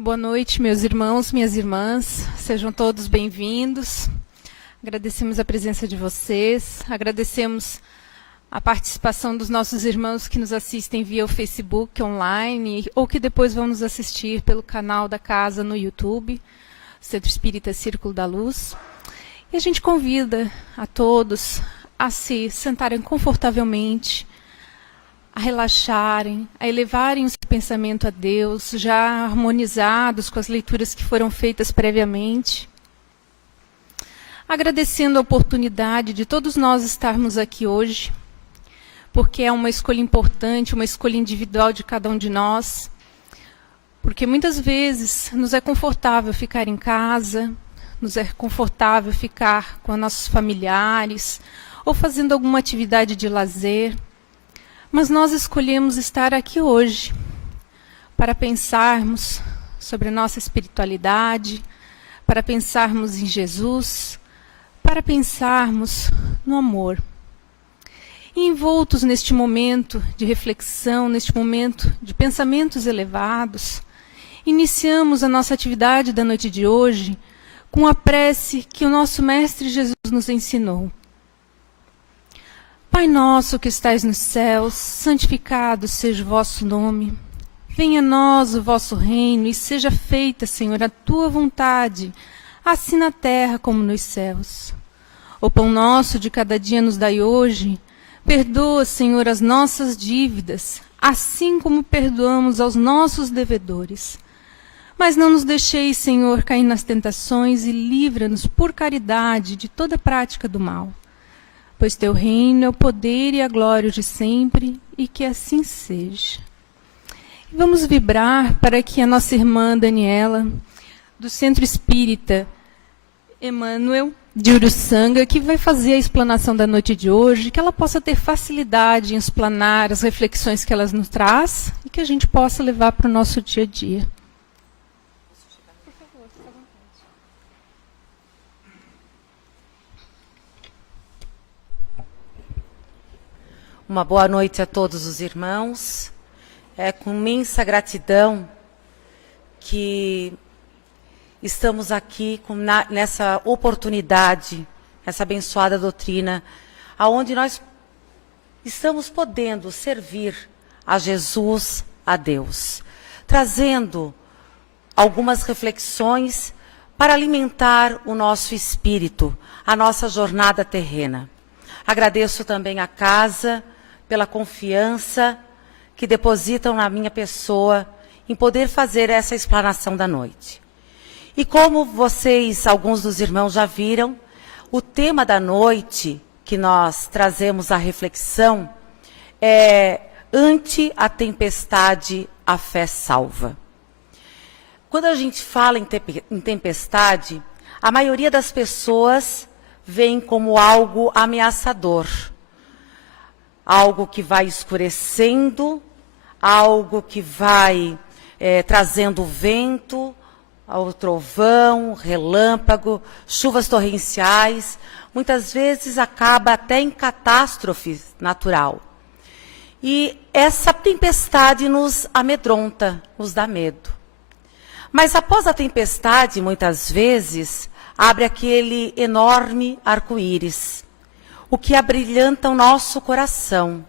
Boa noite, meus irmãos, minhas irmãs. Sejam todos bem-vindos. Agradecemos a presença de vocês. Agradecemos a participação dos nossos irmãos que nos assistem via o Facebook online ou que depois vão nos assistir pelo canal da casa no YouTube, Centro Espírita Círculo da Luz. E a gente convida a todos a se sentarem confortavelmente, a relaxarem, a elevarem o seu pensamento a Deus, já harmonizados com as leituras que foram feitas previamente. Agradecendo a oportunidade de todos nós estarmos aqui hoje, porque é uma escolha importante, uma escolha individual de cada um de nós, porque muitas vezes nos é confortável ficar em casa, nos é confortável ficar com nossos familiares, ou fazendo alguma atividade de lazer. Mas nós escolhemos estar aqui hoje para pensarmos sobre a nossa espiritualidade, para pensarmos em Jesus, para pensarmos no amor. E envoltos neste momento de reflexão, neste momento de pensamentos elevados, iniciamos a nossa atividade da noite de hoje com a prece que o nosso Mestre Jesus nos ensinou. Pai nosso que estais nos céus, santificado seja o vosso nome. Venha a nós o vosso reino e seja feita, Senhor, a tua vontade, assim na terra como nos céus. O pão nosso de cada dia nos dai hoje. Perdoa, Senhor, as nossas dívidas, assim como perdoamos aos nossos devedores. Mas não nos deixeis, Senhor, cair nas tentações e livra-nos por caridade de toda prática do mal. Pois teu reino é o poder e a glória de sempre, e que assim seja. E vamos vibrar para que a nossa irmã Daniela, do Centro Espírita Emmanuel de Uruçanga, que vai fazer a explanação da noite de hoje, que ela possa ter facilidade em explanar as reflexões que ela nos traz e que a gente possa levar para o nosso dia a dia. Uma boa noite a todos os irmãos. É com imensa gratidão que estamos aqui nessa oportunidade, essa abençoada doutrina, aonde nós estamos podendo servir a Jesus, a Deus, trazendo algumas reflexões para alimentar o nosso espírito, a nossa jornada terrena. Agradeço também à casa pela confiança que depositam na minha pessoa em poder fazer essa explanação da noite. E como vocês, alguns dos irmãos já viram, o tema da noite que nós trazemos à reflexão é ante a tempestade, a fé salva. Quando a gente fala em tempestade, a maioria das pessoas vem como algo ameaçador. Algo que vai escurecendo, algo que vai trazendo vento, o trovão, relâmpago, chuvas torrenciais. Muitas vezes acaba até em catástrofe natural. E essa tempestade nos amedronta, nos dá medo. Mas após a tempestade, muitas vezes, abre aquele enorme arco-íris, o que abrilhanta o nosso coração,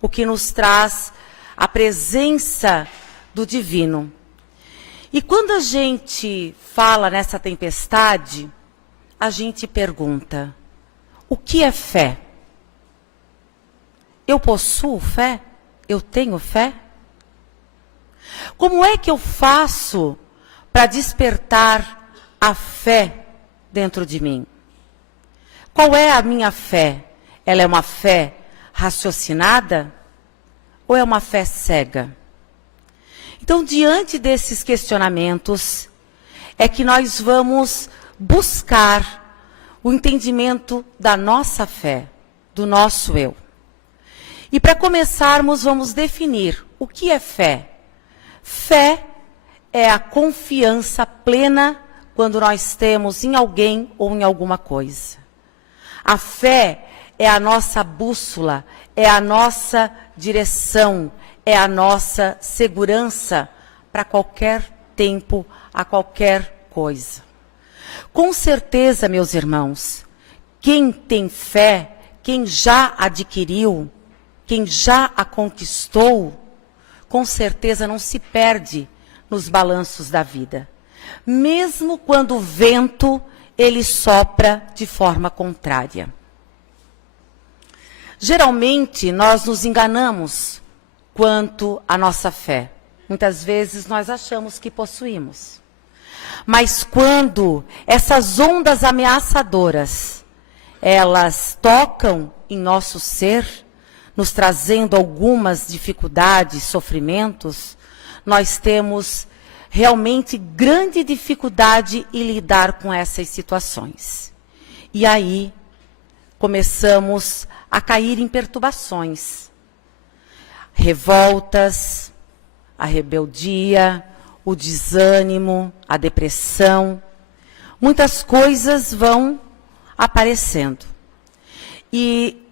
o que nos traz a presença do divino. E quando a gente fala nessa tempestade, a gente pergunta, o que é fé? Eu possuo fé? Eu tenho fé? Como é que eu faço para despertar a fé dentro de mim? Qual é a minha fé? Ela é uma fé raciocinada ou é uma fé cega? Então, diante desses questionamentos, é que nós vamos buscar o entendimento da nossa fé, do nosso eu. E para começarmos, vamos definir o que é fé. Fé é a confiança plena quando nós temos em alguém ou em alguma coisa. A fé é a nossa bússola, é a nossa direção, é a nossa segurança para qualquer tempo a qualquer coisa. Com certeza, meus irmãos, quem tem fé, quem já adquiriu, quem já a conquistou, com certeza não se perde nos balanços da vida. Mesmo quando o vento, ele sopra de forma contrária. Geralmente, nós nos enganamos quanto à nossa fé. Muitas vezes nós achamos que possuímos. Mas quando essas ondas ameaçadoras, elas tocam em nosso ser, nos trazendo algumas dificuldades, sofrimentos, nós temos realmente grande dificuldade em lidar com essas situações. E aí começamos a cair em perturbações, revoltas, a rebeldia, o desânimo, a depressão. Muitas coisas vão aparecendo. E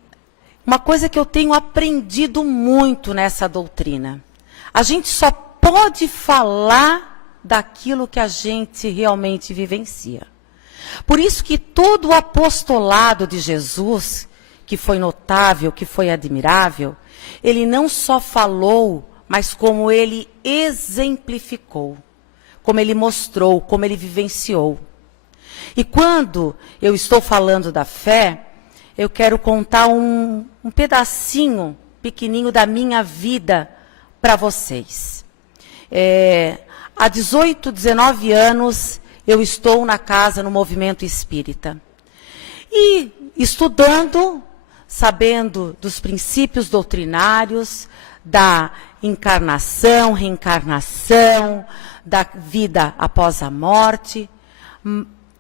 uma coisa que eu tenho aprendido muito nessa doutrina, a gente só pode falar daquilo que a gente realmente vivencia. Por isso que todo o apostolado de Jesus, que foi notável, que foi admirável, ele não só falou, mas como ele exemplificou, como ele mostrou, como ele vivenciou. E quando eu estou falando da fé, eu quero contar um pedacinho pequenininho da minha vida para vocês. Há 18, 19 anos, eu estou na casa, no movimento espírita. E estudando, sabendo dos princípios doutrinários, da encarnação, reencarnação, da vida após a morte,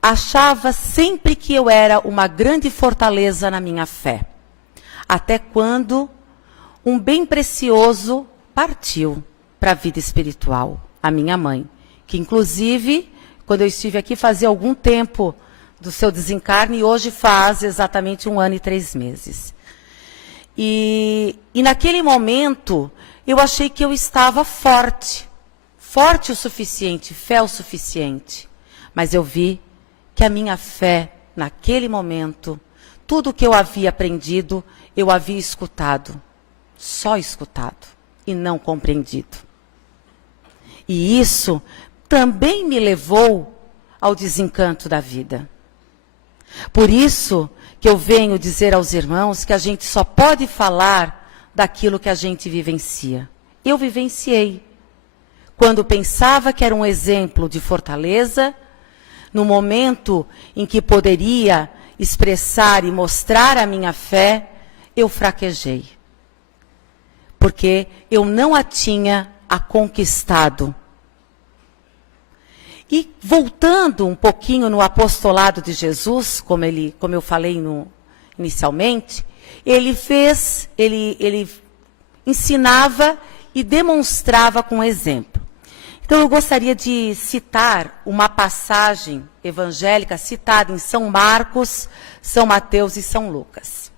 achava sempre que eu era uma grande fortaleza na minha fé. Até quando um bem precioso partiu para a vida espiritual, a minha mãe, que inclusive, quando eu estive aqui, fazia algum tempo do seu desencarne, e hoje faz exatamente 1 ano e 3 meses. E naquele momento, eu achei que eu estava forte o suficiente, fé o suficiente. Mas eu vi que a minha fé, naquele momento, tudo o que eu havia aprendido, eu havia escutado, só escutado, e não compreendido. E isso também me levou ao desencanto da vida. Por isso que eu venho dizer aos irmãos que a gente só pode falar daquilo que a gente vivencia. Eu vivenciei. Quando pensava que era um exemplo de fortaleza, no momento em que poderia expressar e mostrar a minha fé, eu fraquejei. Porque eu não a tinha conquistado. E voltando um pouquinho no apostolado de Jesus, como eu falei inicialmente, ele ensinava e demonstrava com exemplo. Então eu gostaria de citar uma passagem evangélica citada em São Marcos, São Mateus e São Lucas.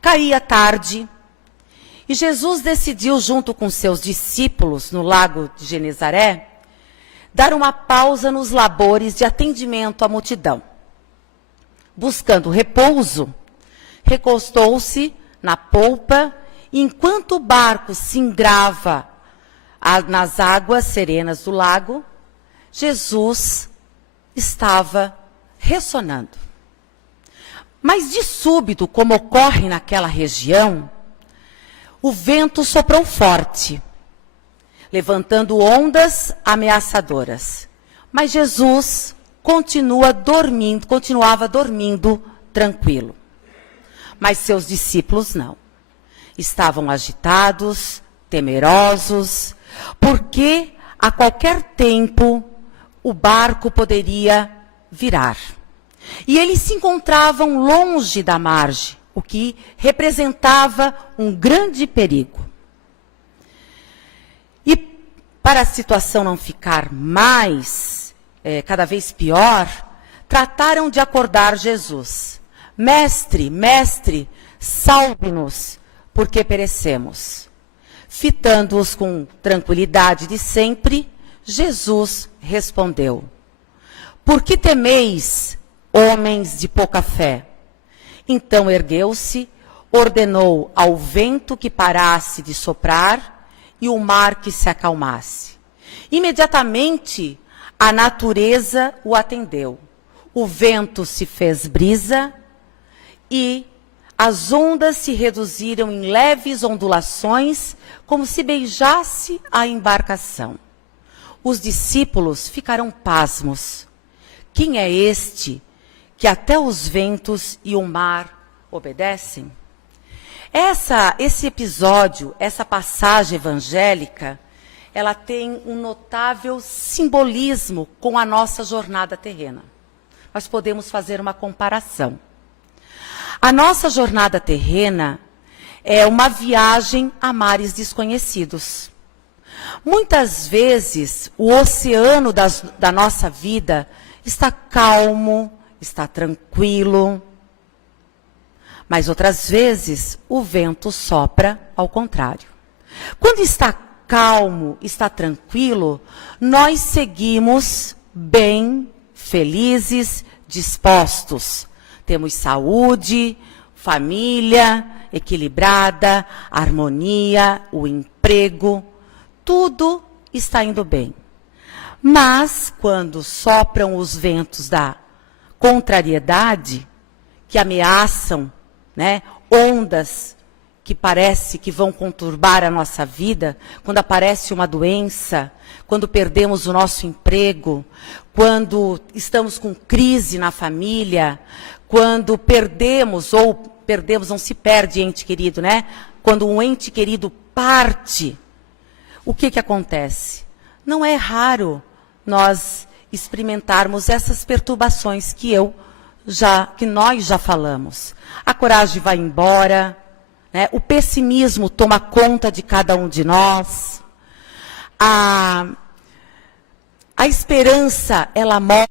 Caía tarde e Jesus decidiu, junto com seus discípulos no lago de Genezaré, dar uma pausa nos labores de atendimento à multidão. Buscando repouso, recostou-se na polpa e, enquanto o barco se ingrava nas águas serenas do lago, Jesus estava ressonando. Mas de súbito, como ocorre naquela região, o vento soprou forte, levantando ondas ameaçadoras. Mas Jesus continuava dormindo tranquilo. Mas seus discípulos não. Estavam agitados, temerosos, porque a qualquer tempo o barco poderia virar. E eles se encontravam longe da margem, o que representava um grande perigo. E para a situação não ficar cada vez pior, trataram de acordar Jesus. Mestre, mestre, salve-nos, porque perecemos. Fitando-os com tranquilidade de sempre, Jesus respondeu: por que temeis, homens de pouca fé? Então ergueu-se, ordenou ao vento que parasse de soprar e o mar que se acalmasse. Imediatamente a natureza o atendeu. O vento se fez brisa e as ondas se reduziram em leves ondulações, como se beijasse a embarcação. Os discípulos ficaram pasmos. Quem é este que até os ventos e o mar obedecem? Esse episódio, essa passagem evangélica, ela tem um notável simbolismo com a nossa jornada terrena. Nós podemos fazer uma comparação. A nossa jornada terrena é uma viagem a mares desconhecidos. Muitas vezes, o oceano da nossa vida está calmo, está tranquilo. Mas outras vezes, o vento sopra ao contrário. Quando está calmo, está tranquilo, nós seguimos bem, felizes, dispostos. Temos saúde, família equilibrada, harmonia, o emprego, tudo está indo bem. Mas quando sopram os ventos da contrariedade, que ameaçam, ondas que parece que vão conturbar a nossa vida, quando aparece uma doença, quando perdemos o nosso emprego, quando estamos com crise na família, quando perdemos, não se perde ente querido, Quando um ente querido parte, o que acontece? Não é raro nós experimentarmos essas perturbações que nós já falamos. A coragem vai embora, o pessimismo toma conta de cada um de nós, a esperança, ela morre,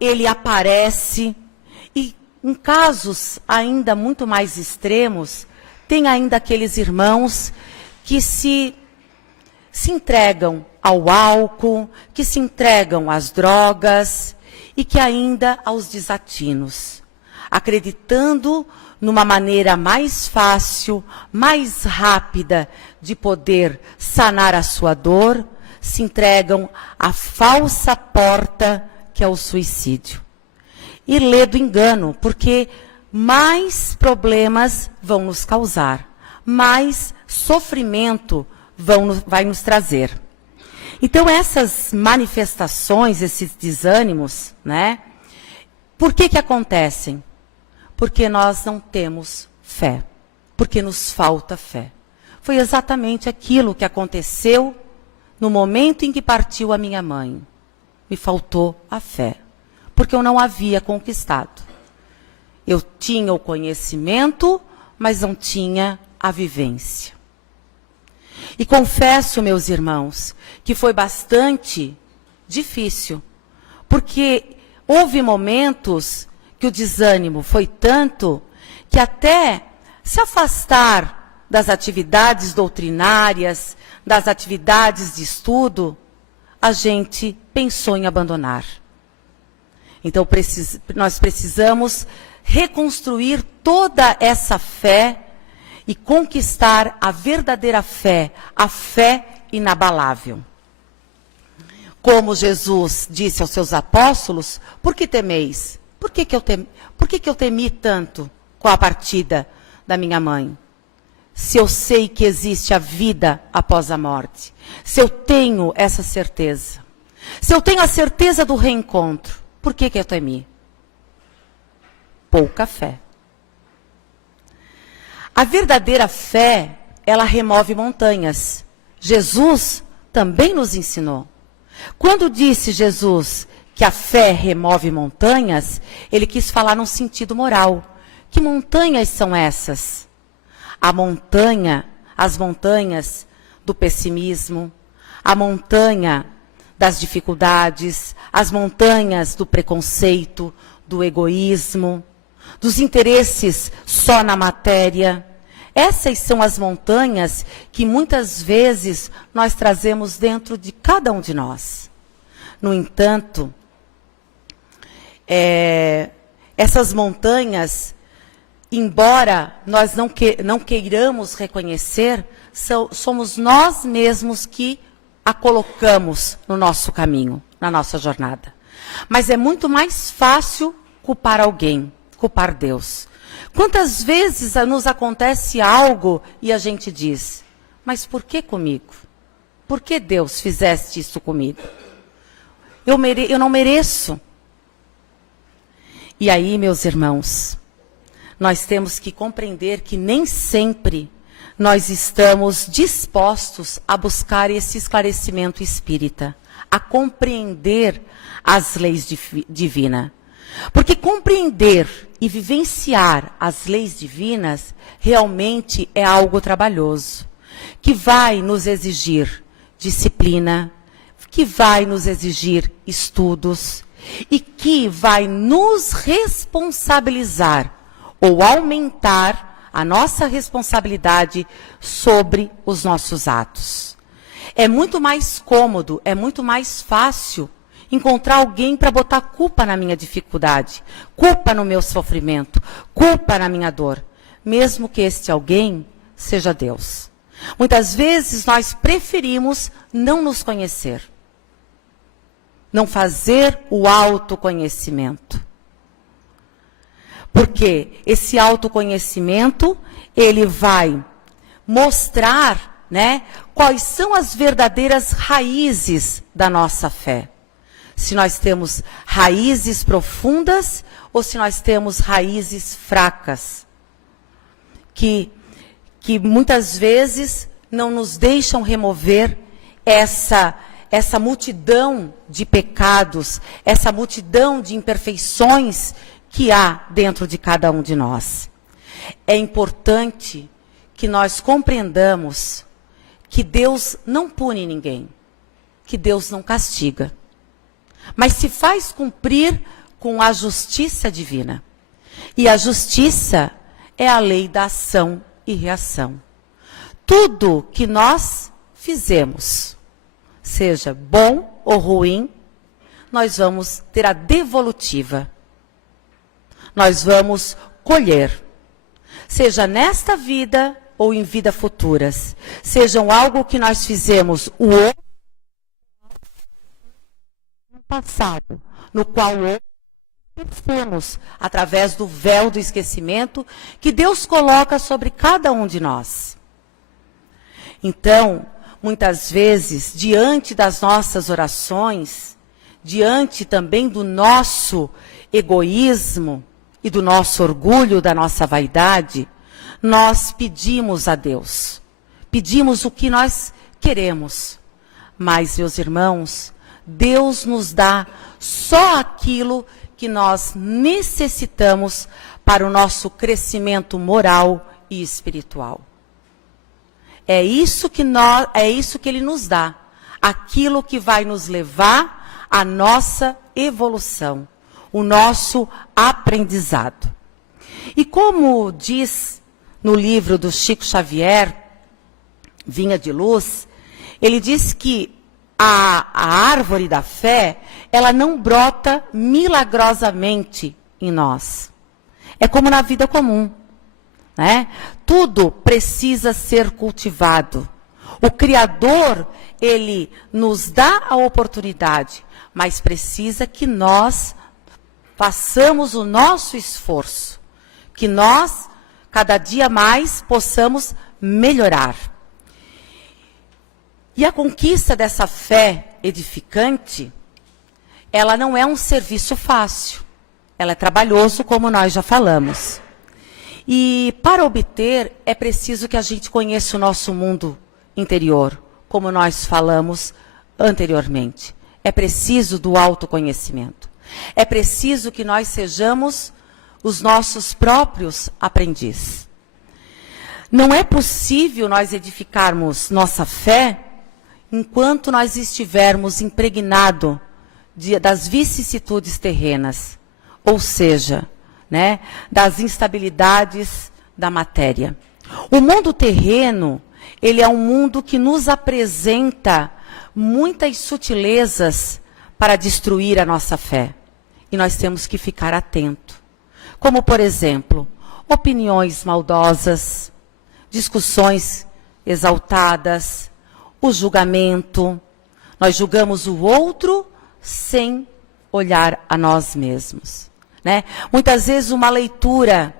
ele aparece, e em casos ainda muito mais extremos, tem ainda aqueles irmãos que se entregam ao álcool, que se entregam às drogas e que ainda aos desatinos, acreditando numa maneira mais fácil, mais rápida de poder sanar a sua dor, se entregam à falsa porta que é o suicídio. E lê do engano, porque mais problemas vão nos causar, mais sofrimento vai nos trazer. Então, essas manifestações, esses desânimos, por que acontecem? Porque nós não temos fé, porque nos falta fé. Foi exatamente aquilo que aconteceu no momento em que partiu a minha mãe. Me faltou a fé, porque eu não havia conquistado. Eu tinha o conhecimento, mas não tinha a vivência. E confesso, meus irmãos, que foi bastante difícil, porque houve momentos que o desânimo foi tanto que até se afastar das atividades doutrinárias, das atividades de estudo, a gente pensou em abandonar. Então, nós precisamos reconstruir toda essa fé e conquistar a verdadeira fé, a fé inabalável. Como Jesus disse aos seus apóstolos, por que temeis? Por que eu temi tanto com a partida da minha mãe? Se eu sei que existe a vida após a morte, se eu tenho essa certeza, se eu tenho a certeza do reencontro, por que eu temi? Pouca fé. A verdadeira fé, ela remove montanhas. Jesus também nos ensinou. Quando disse Jesus que a fé remove montanhas, ele quis falar num sentido moral. Que montanhas são essas? As montanhas do pessimismo, a montanha das dificuldades, as montanhas do preconceito, do egoísmo, dos interesses só na matéria. Essas são as montanhas que muitas vezes nós trazemos dentro de cada um de nós. No entanto, essas montanhas, embora nós não queiramos reconhecer, somos nós mesmos que a colocamos no nosso caminho, na nossa jornada. Mas é muito mais fácil culpar alguém, culpar Deus. Quantas vezes nos acontece algo e a gente diz, mas por que comigo? Por que Deus fizeste isso comigo? Eu não mereço. E aí, meus irmãos, nós temos que compreender que nem sempre nós estamos dispostos a buscar esse esclarecimento espírita, a compreender as leis divinas. Porque compreender e vivenciar as leis divinas realmente é algo trabalhoso, que vai nos exigir disciplina, que vai nos exigir estudos e que vai nos responsabilizar ou aumentar a nossa responsabilidade sobre os nossos atos. É muito mais cômodo, é muito mais fácil encontrar alguém para botar culpa na minha dificuldade, culpa no meu sofrimento, culpa na minha dor, mesmo que este alguém seja Deus. Muitas vezes nós preferimos não nos conhecer, não fazer o autoconhecimento. Porque esse autoconhecimento, ele vai mostrar, né, quais são as verdadeiras raízes da nossa fé. Se nós temos raízes profundas ou se nós temos raízes fracas, que muitas vezes não nos deixam remover essa multidão de pecados, essa multidão de imperfeições que há dentro de cada um de nós. É importante que nós compreendamos que Deus não pune ninguém, que Deus não castiga, mas se faz cumprir com a justiça divina. E a justiça é a lei da ação e reação. Tudo que nós fizemos, seja bom ou ruim, nós vamos ter a devolutiva. Nós vamos colher. Seja nesta vida ou em vidas futuras. Sejam algo que nós fizemos o passado, no qual esquecemos, através do véu do esquecimento que Deus coloca sobre cada um de nós. Então, muitas vezes, diante das nossas orações, diante também do nosso egoísmo e do nosso orgulho, da nossa vaidade, nós pedimos a Deus, pedimos o que nós queremos. Mas, meus irmãos, Deus nos dá só aquilo que nós necessitamos para o nosso crescimento moral e espiritual. É isso que Ele nos dá, aquilo que vai nos levar à nossa evolução, o nosso aprendizado. E como diz no livro do Chico Xavier, Vinha de Luz, ele diz que a árvore da fé, ela não brota milagrosamente em nós. É como na vida comum, né? Tudo precisa ser cultivado. O Criador, ele nos dá a oportunidade, mas precisa que nós façamos o nosso esforço, que nós, cada dia mais, possamos melhorar. E a conquista dessa fé edificante, ela não é um serviço fácil. Ela é trabalhoso, como nós já falamos. E para obter, é preciso que a gente conheça o nosso mundo interior, como nós falamos anteriormente. É preciso do autoconhecimento. É preciso que nós sejamos os nossos próprios aprendizes. Não é possível nós edificarmos nossa fé enquanto nós estivermos impregnados das vicissitudes terrenas, ou seja, né, das instabilidades da matéria. O mundo terreno, ele é um mundo que nos apresenta muitas sutilezas para destruir a nossa fé. E nós temos que ficar atento. Como, por exemplo, opiniões maldosas, discussões exaltadas, o julgamento. Nós julgamos o outro sem olhar a nós mesmos, né? Muitas vezes uma leitura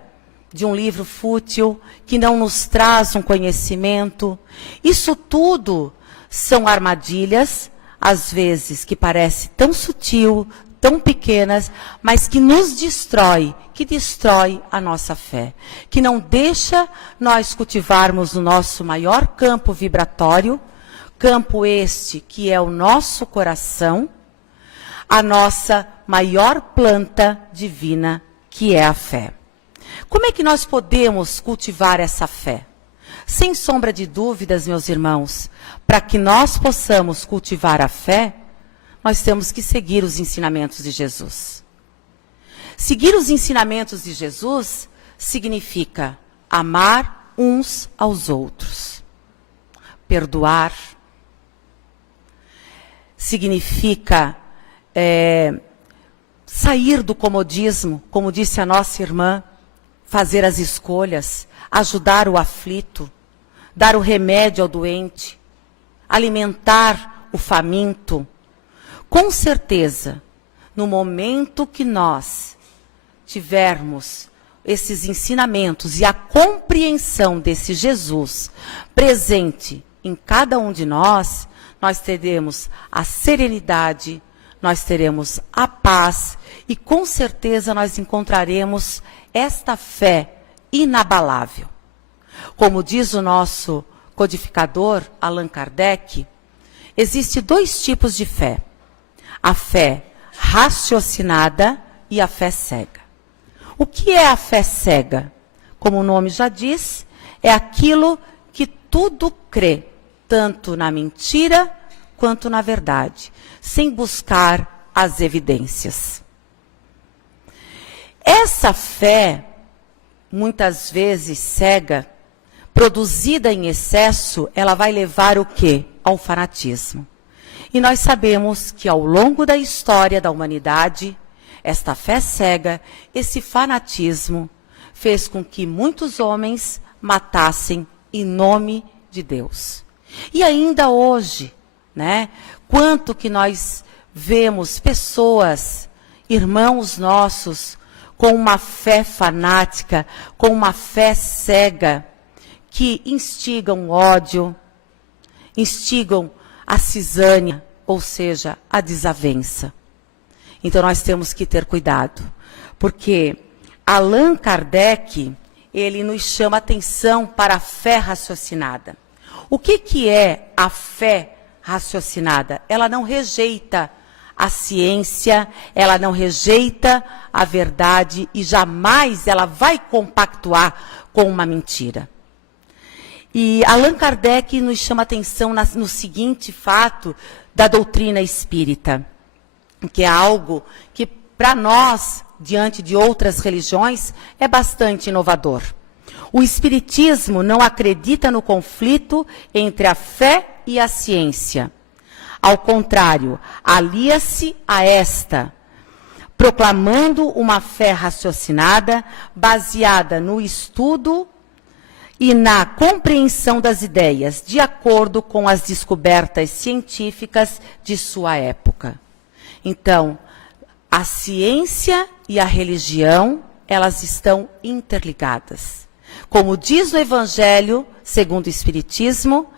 de um livro fútil, que não nos traz um conhecimento. Isso tudo são armadilhas, às vezes, que parece tão sutil, tão pequenas, mas que nos destrói, que destrói a nossa fé, que não deixa nós cultivarmos o nosso maior campo vibratório, campo este que é o nosso coração, a nossa maior planta divina, que é a fé. Como é que nós podemos cultivar essa fé? Sem sombra de dúvidas, meus irmãos, para que nós possamos cultivar a fé, nós temos que seguir os ensinamentos de Jesus. Seguir os ensinamentos de Jesus significa amar uns aos outros, perdoar, significa sair do comodismo, como disse a nossa irmã, fazer as escolhas, ajudar o aflito, dar o remédio ao doente, alimentar o faminto. Com certeza, no momento que nós tivermos esses ensinamentos e a compreensão desse Jesus presente em cada um de nós, nós teremos a serenidade, nós teremos a paz e com certeza nós encontraremos esta fé inabalável. Como diz o nosso codificador, Allan Kardec, existem dois tipos de fé. A fé raciocinada e a fé cega. O que é a fé cega? Como o nome já diz, é aquilo que tudo crê, tanto na mentira quanto na verdade, sem buscar as evidências. Essa fé, muitas vezes cega, produzida em excesso, ela vai levar o quê? Ao fanatismo. E nós sabemos que ao longo da história da humanidade, esta fé cega, esse fanatismo, fez com que muitos homens matassem em nome de Deus. E ainda hoje, né? Quanto que nós vemos pessoas, irmãos nossos, com uma fé fanática, com uma fé cega, que instigam ódio, instigam a cisânia, ou seja, a desavença. Então nós temos que ter cuidado, porque Allan Kardec, ele nos chama atenção para a fé raciocinada. O que é a fé raciocinada? Ela não rejeita a ciência, ela não rejeita a verdade e jamais ela vai compactuar com uma mentira. E Allan Kardec nos chama atenção no seguinte fato da doutrina espírita, que é algo que para nós, diante de outras religiões, é bastante inovador. O espiritismo não acredita no conflito entre a fé e a ciência. Ao contrário, alia-se a esta, proclamando uma fé raciocinada, baseada no estudo e na compreensão das ideias, de acordo com as descobertas científicas de sua época. Então, a ciência e a religião, elas estão interligadas. Como diz o Evangelho, segundo o Espiritismo,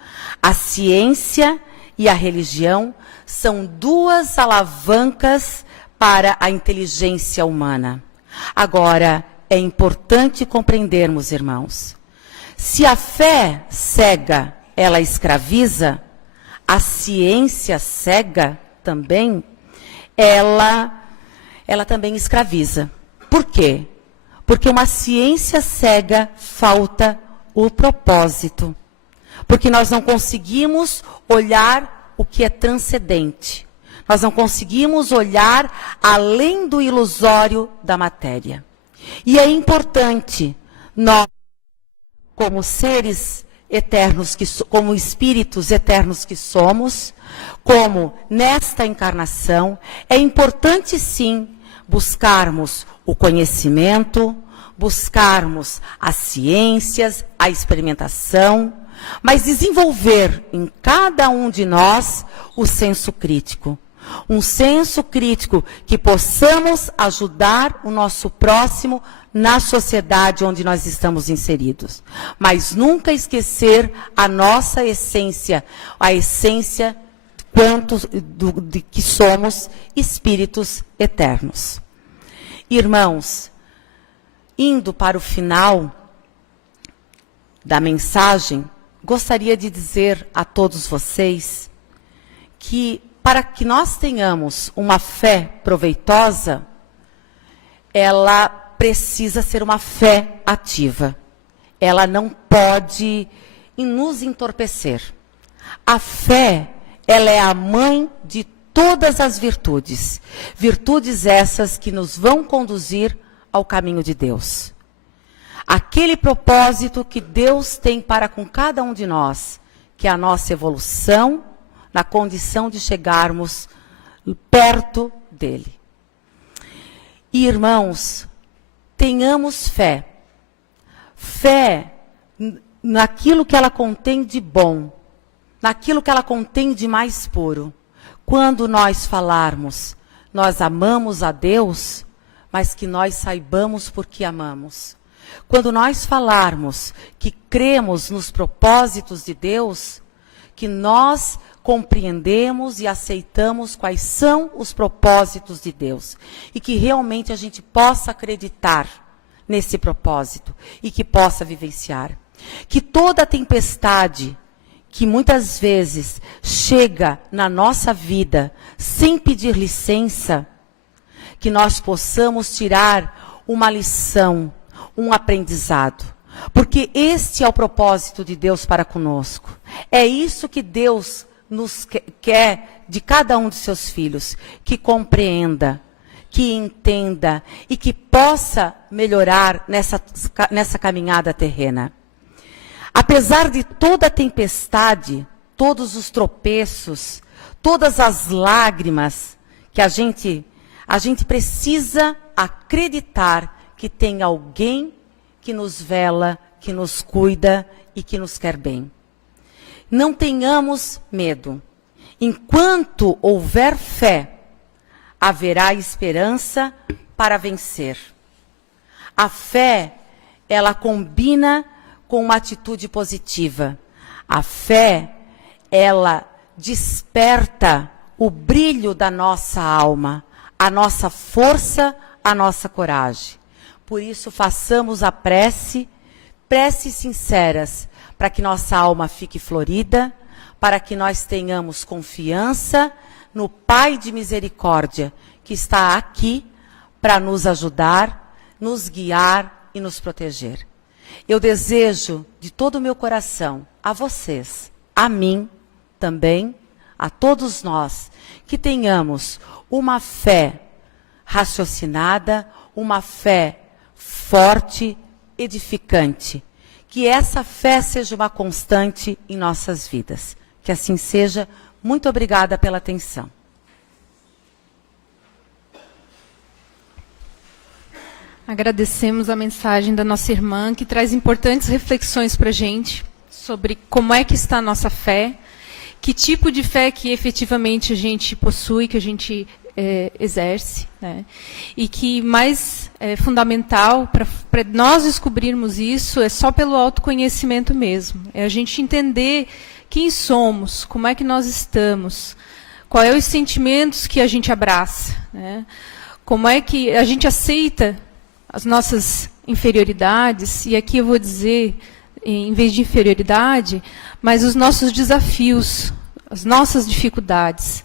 a ciência e a religião são duas alavancas para a inteligência humana. Agora, é importante compreendermos, irmãos, se a fé cega, ela escraviza, a ciência cega também, ela também escraviza. Por quê? Porque uma ciência cega falta o propósito. Porque nós não conseguimos olhar o que é transcendente. Nós não conseguimos olhar além do ilusório da matéria. E é importante nós como seres eternos, como espíritos eternos que somos, como nesta encarnação, é importante sim buscarmos o conhecimento, buscarmos as ciências, a experimentação, mas desenvolver em cada um de nós o senso crítico. Um senso crítico que possamos ajudar o nosso próximo na sociedade onde nós estamos inseridos. Mas nunca esquecer a nossa essência, a essência de que somos espíritos eternos. Irmãos, indo para o final da mensagem, gostaria de dizer a todos vocês que para que nós tenhamos uma fé proveitosa, ela precisa ser uma fé ativa. Ela não pode nos entorpecer. A fé, ela é a mãe de todas as virtudes. Virtudes essas que nos vão conduzir ao caminho de Deus. Aquele propósito que Deus tem para com cada um de nós, que é a nossa evolução, na condição de chegarmos perto dele. E, irmãos, tenhamos fé. Fé naquilo que ela contém de bom, naquilo que ela contém de mais puro. Quando nós falarmos, nós amamos a Deus, mas que nós saibamos por que amamos. Quando nós falarmos que cremos nos propósitos de Deus, que nós compreendemos e aceitamos quais são os propósitos de Deus. E que realmente a gente possa acreditar nesse propósito e que possa vivenciar. Que toda tempestade que muitas vezes chega na nossa vida sem pedir licença, que nós possamos tirar uma lição, um aprendizado. Porque este é o propósito de Deus para conosco. É isso que Deus nos quer de cada um de seus filhos, que compreenda, que entenda e que possa melhorar nessa caminhada terrena. Apesar de toda a tempestade, todos os tropeços, todas as lágrimas que a gente precisa acreditar que tem alguém que nos vela, que nos cuida e que nos quer bem. Não tenhamos medo. Enquanto houver fé, haverá esperança para vencer. A fé, ela combina com uma atitude positiva. A fé, ela desperta o brilho da nossa alma, a nossa força, a nossa coragem. Por isso, façamos a preces sinceras, para que nossa alma fique florida, para que nós tenhamos confiança no Pai de misericórdia, que está aqui para nos ajudar, nos guiar e nos proteger. Eu desejo de todo o meu coração a vocês, a mim também, a todos nós, que tenhamos uma fé raciocinada, uma fé forte, edificante. Que essa fé seja uma constante em nossas vidas. Que assim seja. Muito obrigada pela atenção. Agradecemos a mensagem da nossa irmã, que traz importantes reflexões para a gente sobre como é que está a nossa fé, que tipo de fé que efetivamente a gente possui, que a gente exerce, né? E que mais fundamental para nós descobrirmos isso é só pelo autoconhecimento mesmo. É a gente entender quem somos, como é que nós estamos, quais são os sentimentos que a gente abraça, né? Como é que a gente aceita as nossas inferioridades, e aqui eu vou dizer, em vez de inferioridade, mas os nossos desafios, as nossas dificuldades.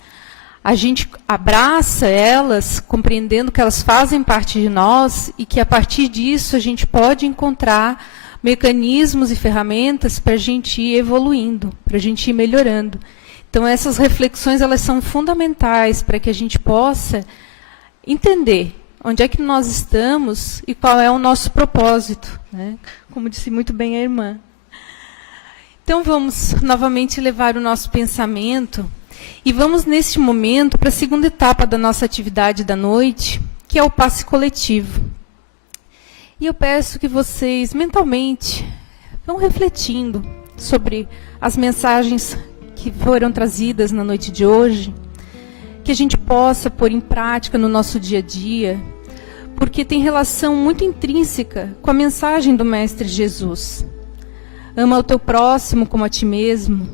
A gente abraça elas, compreendendo que elas fazem parte de nós e que, a partir disso, a gente pode encontrar mecanismos e ferramentas para a gente ir evoluindo, para a gente ir melhorando. Então, essas reflexões, elas são fundamentais para que a gente possa entender onde é que nós estamos e qual é o nosso propósito, né? Como disse muito bem a irmã. Então vamos novamente levar o nosso pensamento e vamos neste momento para a segunda etapa da nossa atividade da noite, que é o passe coletivo. E eu peço que vocês mentalmente vão refletindo sobre as mensagens que foram trazidas na noite de hoje, que a gente possa pôr em prática no nosso dia a dia, porque tem relação muito intrínseca com a mensagem do Mestre Jesus. Ama o teu próximo como a ti mesmo,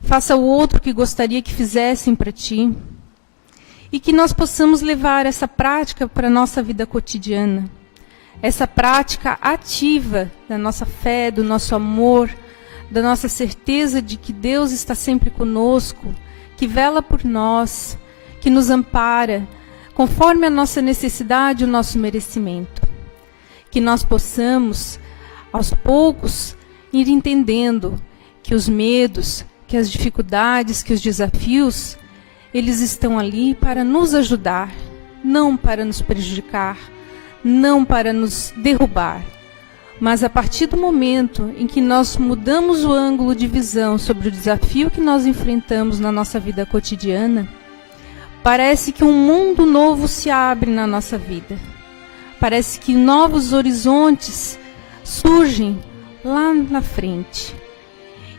faça o outro que gostaria que fizessem para ti, e que nós possamos levar essa prática para a nossa vida cotidiana, essa prática ativa da nossa fé, do nosso amor, da nossa certeza de que Deus está sempre conosco, que vela por nós, que nos ampara, conforme a nossa necessidade e o nosso merecimento. Que nós possamos, aos poucos, ir entendendo que os medos, que as dificuldades, que os desafios, eles estão ali para nos ajudar, não para nos prejudicar, não para nos derrubar. Mas a partir do momento em que nós mudamos o ângulo de visão sobre o desafio que nós enfrentamos na nossa vida cotidiana, parece que um mundo novo se abre na nossa vida. Parece que novos horizontes surgem lá na frente.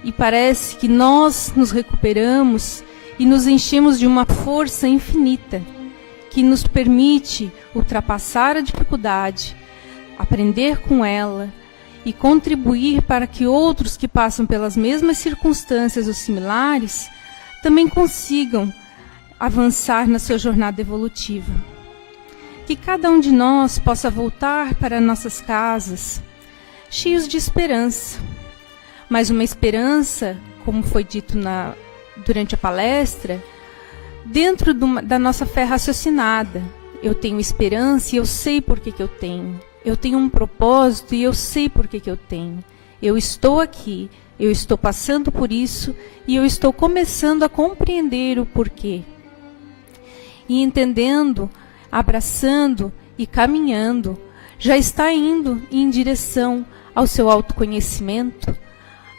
E parece que nós nos recuperamos e nos enchemos de uma força infinita que nos permite ultrapassar a dificuldade, aprender com ela e contribuir para que outros que passam pelas mesmas circunstâncias ou similares também consigam avançar na sua jornada evolutiva. Que cada um de nós possa voltar para nossas casas cheios de esperança, mas uma esperança, como foi dito durante a palestra, dentro da nossa fé raciocinada. Eu tenho esperança e eu sei por que eu tenho. Eu tenho um propósito e eu sei por que eu tenho. Eu estou aqui, eu estou passando por isso e eu estou começando a compreender o porquê. E entendendo, abraçando e caminhando, já está indo em direção ao seu autoconhecimento,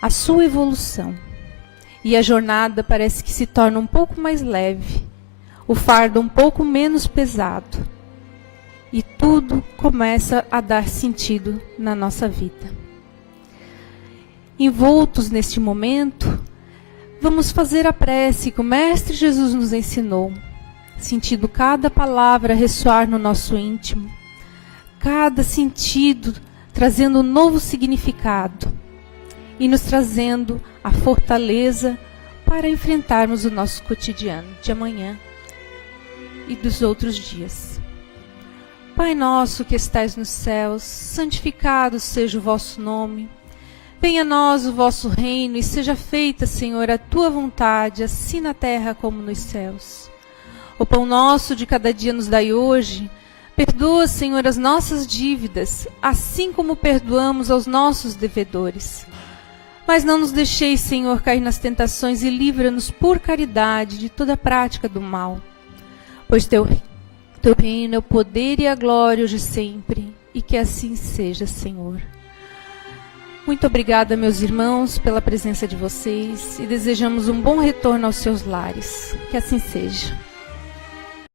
à sua evolução. E a jornada parece que se torna um pouco mais leve, o fardo um pouco menos pesado. E tudo começa a dar sentido na nossa vida. Envoltos neste momento, vamos fazer a prece que o Mestre Jesus nos ensinou, sentindo cada palavra ressoar no nosso íntimo, cada sentido trazendo um novo significado e nos trazendo a fortaleza para enfrentarmos o nosso cotidiano de amanhã e dos outros dias. Pai nosso que estais nos céus, santificado seja o vosso nome. Venha a nós o vosso reino e seja feita, Senhor, a tua vontade, assim na terra como nos céus. O pão nosso de cada dia nos dai hoje. Perdoa, Senhor, as nossas dívidas, assim como perdoamos aos nossos devedores. Mas não nos deixeis, Senhor, cair nas tentações e livra-nos por caridade de toda prática do mal. Pois teu reino é o poder e a glória hoje e sempre, e que assim seja, Senhor. Muito obrigada, meus irmãos, pela presença de vocês e desejamos um bom retorno aos seus lares. Que assim seja.